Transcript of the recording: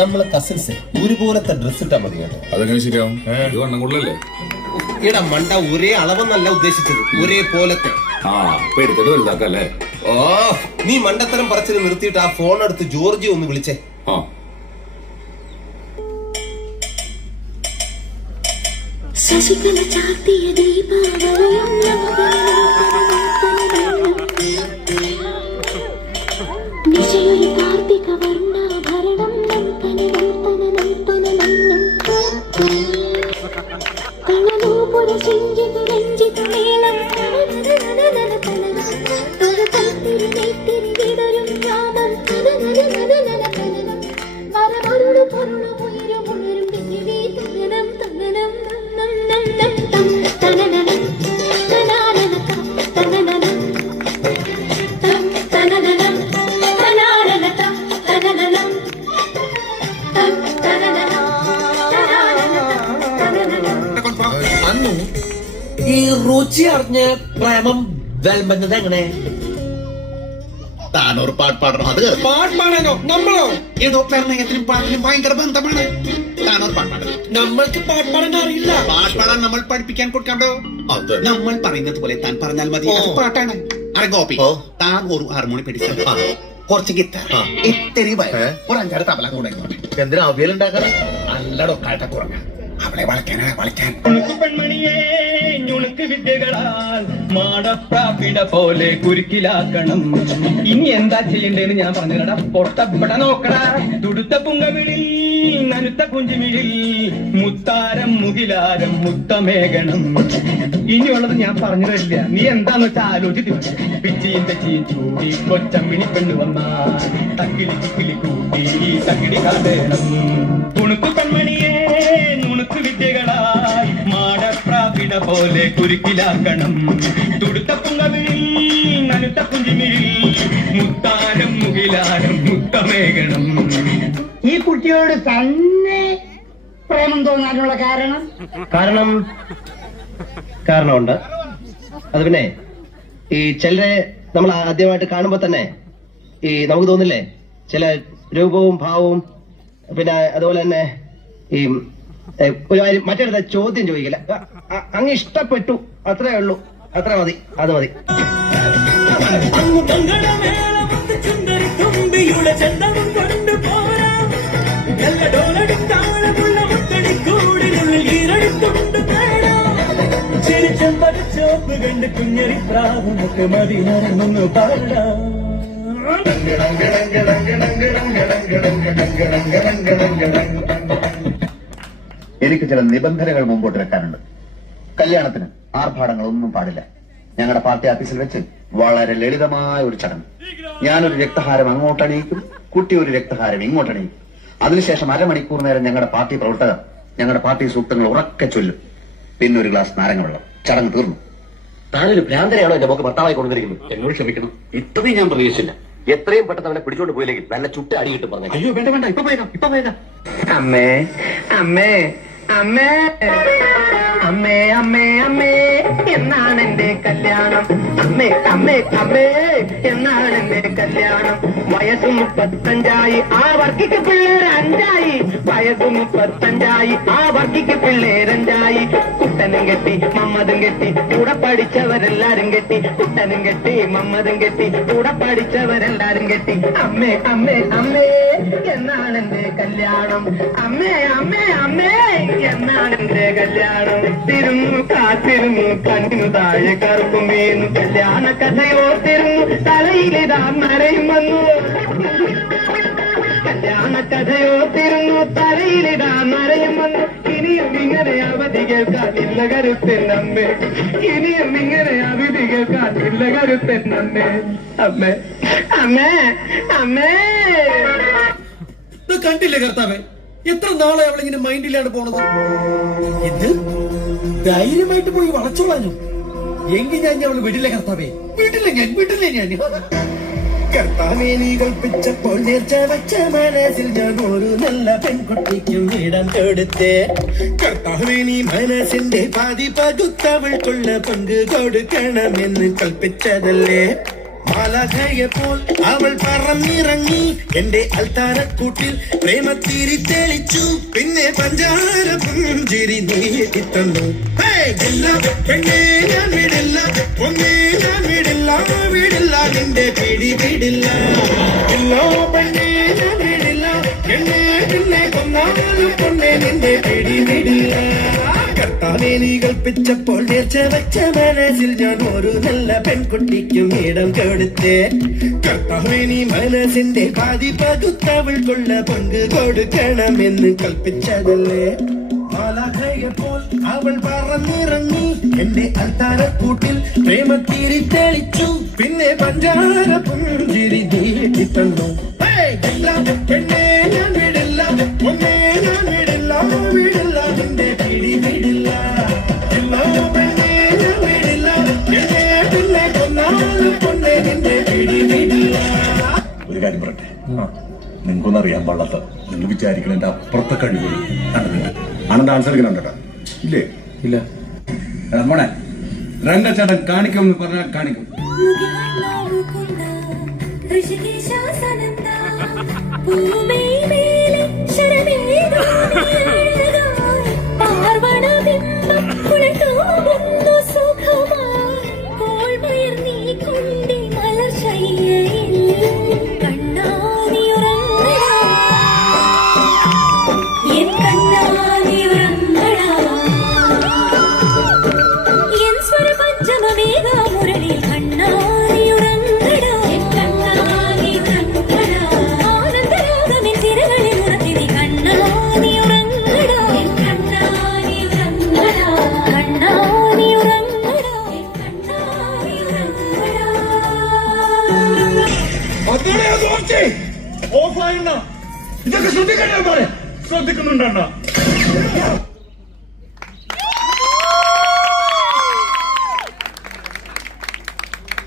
നമ്മളെ cousins ഒരുപോലത്തെ dress ഇട്ടാ മതി കേട്ടോ. അതെങ്ങനെ ശരിയാവും? ഇത് വണ്ണം കൂടുതലല്ലേ? ഈടാ മണ്ട, ഒരേ അളവെന്നല്ല ഉദ്ദേശിച്ചത്, ഒരേ പോലത്തെ. ആ ഇപ്പൊ എടുത്തിട്ട് വലുതാക്കല്ലേ? ഓ നീ മണ്ടത്തരം പറച്ചിൽ നിർത്തിയിട്ട് ആ ഫോൺ എടുത്ത് ജോർജി ഒന്ന് വിളിച്ചേ. ആ ശശികല ചാർത്തിയ ദീപാവലിയും നിശയൊരു കാർത്തിക വർണ്ണാഭരണം കളനൂപുര ചിഞ്ചിതു രഞ്ജിതു നീളം വിടരും രാമം വരമരുളു പൊരുളു ഉയരും ഉണരും ദിവിവി തനനം തനനം അന്നു ഈ രുചി അറിഞ്ഞ പ്രേമം വെൽമ്പന്നത് എങ്ങനെ? താനൊരു പാട്ട് പാടണം. അത് പാട്ട് പാടാനോ? നമ്മളോ? ഏതോ പ്രണയത്തിനും പാട്ടിനും ഭയങ്കര ബന്ധമാണ്. താനൊരു പാട്ട് പാടണം. നമ്മൾക്ക് പാട്ട് പാടാൻ അറിയില്ല. പാട്ട് പാടാൻ നമ്മൾ പഠിപ്പിക്കാൻ കൊടുക്കാണ്ടോ? അത് നമ്മൾ പറയുന്നത് പോലെ താൻ പറഞ്ഞാൽ മതി. അത് പാട്ടാണ്. അരെ ഗോപി, താൻ ഒരു ഹാർമോണി പിടിച്ചത്, കുറച്ച് ഗിത്താർ, ഇത്തിരി വയർ, ഒരു 5-6 തബല കൂടെ. എന്തിനാ അവിയൽ ഉണ്ടാക്കണം? നല്ലടോ കാട്ട കുറഞ്ഞ അവളെ വളയ്ക്കാനാ വളയ്ക്കാൻ. പെൺമണിയെ ഞുണുക്ക് വിദ്യകളാൽ മാടപ്രാപിട പോലെ കുരുക്കിലാക്കണം. ഇനി എന്താ ചെയ്യണ്ടേന്ന് ഞാൻ പറഞ്ഞില്ലടാ. പൊട്ടപ്പെട നോക്കടാ. തുടുത്ത പുങ്കവിളിൽ നനുത്ത കുഞ്ചിമിഴിൽ മുത്താരം മുകിലാരം മുത്തമേകണം. ഇനിയുള്ളത് ഞാൻ പറഞ്ഞു തരില്ല. നീ എന്താന്ന് വെച്ചാൽ ആലോചിച്ച് പിച്ചിയും തെച്ചിയും ചൂടി കൊച്ചമ്മിണി പെണ്ണു വന്നാൽ തക്കിലി ചിക്കിലി കൂട്ടി തകിടി കാതേണം. കുണുക്കു പെൺമണിയെ നുണുക്ക് വിദ്യകളായി മാടപ്രാപിട പോലെ കുരുക്കിലാക്കണം. തുടുത്ത പുങ്കവിളിൽ നനുത്ത കുഞ്ചിമിഴിൽ മുത്താരം മുകിലാരം മുത്തമേകണം. ഈ കുട്ടിയോട് തന്നെ പ്രേമം തോന്നാനുള്ള കാരണമുണ്ട്. അത് പിന്നെ ഈ ചിലരെ നമ്മൾ ആദ്യമായിട്ട് കാണുമ്പോ തന്നെ ഈ നമുക്ക് തോന്നില്ലേ ചില രൂപവും ഭാവവും, പിന്നെ അതുപോലെ തന്നെ ഈ ഒരു കാര്യം മറ്റൊരു ചോദ്യം ചോദിക്കില്ല, അങ്ങ് ഇഷ്ടപ്പെട്ടു, അത്രേ ഉള്ളൂ, അത്ര മതി, അത് മതി. ചോപ്പ് കണ്ട് കുഞ്ഞരിപ്രാവുമൊക്കെ മതി മറന്നൊന്നു പാടാം. എനിക്ക് ചില നിബന്ധനകൾ മുമ്പോട്ട് വെക്കാനുണ്ട്. കല്യാണത്തിന് ആർഭാടങ്ങളൊന്നും പാടില്ല. ഞങ്ങളുടെ പാർട്ടി ഓഫീസിൽ വെച്ച് വളരെ ലളിതമായ ഒരു ചടങ്ങ്. ഞാനൊരു രക്തഹാരം അങ്ങോട്ടണിയിക്കും, കുട്ടി ഒരു രക്തഹാരം ഇങ്ങോട്ടണിയിക്കും. അതിനുശേഷം 1/2 മണിക്കൂർ നേരം ഞങ്ങളുടെ പാർട്ടി പ്രവർത്തകർ ഞങ്ങളുടെ പാർട്ടി സൂക്തങ്ങൾ ഉറക്കെ ചൊല്ലും. പിന്നെ ഒരു ഗ്ലാസ് നാരങ്ങ വെള്ളം. ചടങ്ങ് തീർന്നു. താനൊരു ഭ്രാന്തരെയാണോ എന്റെ മോക്ക് ഭർത്താവായി കൊണ്ടുവന്നിരിക്കുന്നത്? എന്നോട് ക്ഷമിക്കണം, ഇത്രയും ഞാൻ പ്രതീക്ഷിച്ചില്ല. എത്രയും പെട്ടെന്ന് അവനെ പിടിച്ചോണ്ട് പോയില്ലെങ്കിൽ നല്ല ചുട്ട അടി കിട്ടും പറഞ്ഞു. അയ്യോ വേണ്ട വേണ്ട, ഇപ്പൊ പോയേക്കാം. അമ്മേ അമ്മേ അമ്മേ അമ്മേ അമ്മേ അമ്മേ എന്നാണ് എന്റെ കല്യാണം. അമ്മേ അമ്മേ അമ്മേ എന്നാണ് എന്റെ കല്യാണം. വയസ്സ് 35 ആ വർക്കിക്ക് പിള്ളേർ 5. വയസ്സ് 35 ആ വർക്കിക്ക് പിള്ളേർ 5. കുട്ടനും കെട്ടി മമ്മതും കെട്ടി കൂടെ പഠിച്ചവരെല്ലാരും കെട്ടി. കുട്ടനും കെട്ടി മമ്മതും കെട്ടി കൂടെ പഠിച്ചവരെല്ലാരും കെട്ടി. അമ്മേ അമ്മേ അമ്മേ എന്നാണ് എന്റെ കല്യാണം. അമ്മേ അമ്മേ അമ്മേ എന്നാണ് എന്റെ കല്യാണം. തിരുന്നു കാത്തിരുന്നു കണ്ണിനു താഴെ കറുപ്പും വീണു. കല്യാണ കഥയോർത്തിരുന്നു തലയിലിതാ നരയും വന്നു. കല്യാണ കഥയോർത്തിരുന്നു തലയിലിതാ നരയും വന്നു. ഇനിയും ഇങ്ങനെ അവധി കേൾക്കാനില്ല കരുത്തെന്നമ്മേ. ഇനിയും ഇങ്ങനെ അവധി കേൾക്കാനില്ല കരുത്തെന്നമ്മേ. അമ്മേ അമ്മേ അമ്മേ. കണ്ടില്ലേ കർത്താവേ, എത്ര നാളെ അവളിങ്ങനെ മൈൻഡിലാണ് പോണത്. ഇത് ധൈര്യമായിട്ട് പോയി വളച്ചോളാഞ്ഞു. എങ്കിൽ ഞാൻ അവള് വിടില്ല കർത്താവേ, വിടില്ല ഞാൻ. കർത്താവേ നീ കൽപ്പിച്ചപ്പോൾ നേർച്ച വച്ച മനസ്സിൽ ഞാൻ ഒരു നല്ല പെൺകുട്ടിക്കും ഇടം കൊടുത്തേ. കർത്താവേ നീ മനസ്സിന്റെ പാതി പകുത്തവൾക്കുള്ള പങ്ക് കൊടുക്കണമെന്ന് കൽപ്പിച്ചതല്ലേ. മാലാഖയെപ്പോൾ അവൾ പറന്നിറങ്ങി എന്റെ അൽത്താരക്കൂട്ടിൽ പ്രേമത്തിരി തെളിച്ചു പിന്നെ പഞ്ചാര പുഞ്ചിരി നീട്ടി തന്നു പെണ്ണേ ഞാൻ വിടില്ല ഒന്നേ ഞാൻ വിടില്ല വിടില്ല നിന്റെ പിടി വിടില്ല ഇല്ലോ പെണ്ണേ ഞാൻ വിടില്ല എന്നെ പിന്നെ കൊന്നാലും പൊണ്ണെ നിന്റെ പിടി വിടില്ല കർത്താവേ നീ കൽപ്പിച്ചപ്പോൾ നേർച്ച വെച്ച മനസ്സിൽ ഞാൻ ഒരു നല്ല പെൺകുട്ടിക്കും ഇടം കൊടുത്തേ കർത്താവേ നീ മനസ്സിന്റെ പാതി പകുത്തവൾക്കുള്ള പങ്ക് കൊടുക്കണമെന്ന് കൽപ്പിച്ചതല്ലേ മാലാഖയെപ്പോൾ അവൾ പറന്നിറങ്ങി എന്റെ അൽത്താരക്കൂട്ടിൽ പ്രേമത്തിരി തെളിച്ചു പിന്നെ പഞ്ചാര പുഞ്ചിരി നീട്ടി തന്നു പെണ്ണേ ഞാൻ വിടില്ല ഒന്നേ ഞാൻ വിടില്ല വിടില്ല നിന്റെ പിടി വിടില്ല എല്ലാ പെണ്ണേ ഞാൻ വിടില്ല എന്നെ പിന്നെ കൊന്നാലും പൊണ്ണെ നിന്റെ പിടി വിടില്ല. ഒരു കാര്യം പറയട്ടെ, നിങ്ങൾക്കൊന്നും അറിയാൻ പാടില്ലാത്ത നിങ്ങൾ വിചാരിക്കണം എന്റെ അപ്പുറത്തെ കഴിവുകൾ ആണ് ഡാൻസ് കളിക്കണുണ്ടോ? ഇല്ലേ? ഇല്ല. മോനെ രംഗച്ചേട്ടൻ കാണിക്കുമെന്ന് പറഞ്ഞാൽ കാണിക്കും. ഇതൊക്കെ ശ്രദ്ധിക്കണ്ടേ? ശ്രദ്ധിക്കുന്നുണ്ടോ?